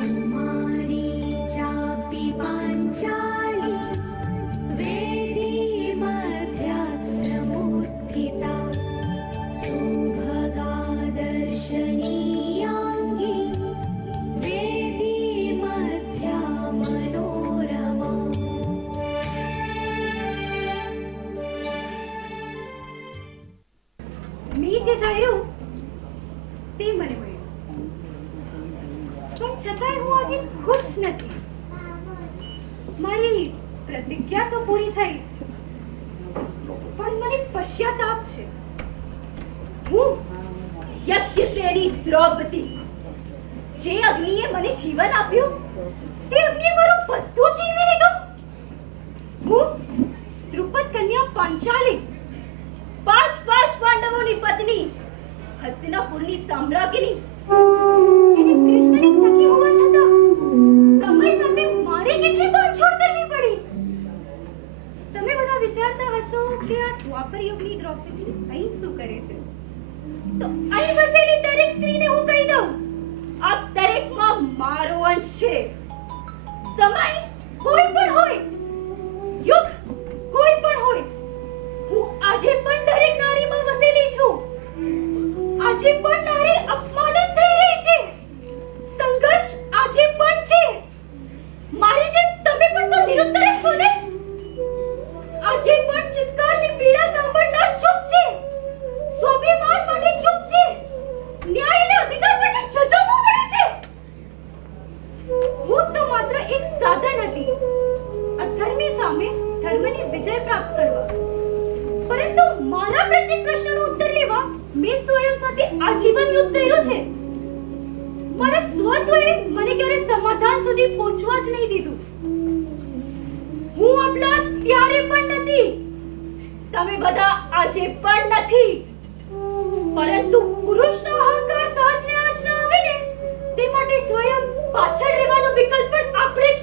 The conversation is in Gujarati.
कुमारी चापि पाञ्चाली वेदी मध्याश्रमोत्थिता सुभगा दर्शनीयाङ्गी वेदी मध्या मनोरमा। मी जे ધાર્યું તે મને મળ્યું, પણ છતાંય હું આજે ખુશ નથી. મારી પ્રતિજ્ઞા તો પૂરી થઈ, પણ મને પશ્ચાતાપ છે. હું યજ્ઞસેની દ્રૌપદી, જે અગ્નિએ મને જીવન આપ્યું, તે અગ્નિએ મારું બધું છીનવી લીધું. હું દ્રુપદ કન્યા પાંચાલી, પાંચ પાંડવોની પત્ની, હસ્તિનાપુરની સામ્રાજ્ઞી, એને કૃષ્ણની સખી હોવા છતાં સમય સાથે મારે કેટલી બાંધછોડ કરવી પડી. તમે બધા વિચારતા હશો કે આ દ્વાપર યુગની દ્રૌપદી અહીં શું કરે છે? તો અહીં વસેલી દરેક સ્ત્રીને હું કહી દઉં, આ દરેકમાં મારો અંશ છે. સમય કોઈ પણ હોય, યુગ કોઈ પણ હોય, હું આજે પણ દરેક નારીમાં વસેલી છું. આજે પણ નારી અપમાનિત થઈ રહી છે. સંઘર્ષ આજે પણ છે. મારી જેમ તમે પણ તો નિરુત્તર છો ને? આજે પણ ચિત્કારની પીડા સાંભળનાર ચૂપ છે. સ્વાભિમાન માટે ચૂપ છે. ન્યાય અને અધિકાર માટે જજવવું પડે છે. હું તો માત્ર એક સાધન હતી, અધર્મી સામે ધર્મની વિજય પ્રાપ્ત કરવા. પરંતુ મારા પ્રત્યેક પ્રશ્નનો ઉત્તર લેવા મેં સ્વયં સાથે આજીવન યુદ્ધ કર્યું છે. મારા સ્વત્વએ મને ક્યારે સમાધાન સુધી પહોંચવા જ નહીં દીધું. હું આપણા ત્યારે પણ નથી, તમે બધા આજે પણ નથી. પરંતુ પુરુષનો અહંકાર સહજ ને આજ ના આવે ને, તે માટે સ્વયં પાછળ રહેવાનો વિકલ્પ પણ આપણે જ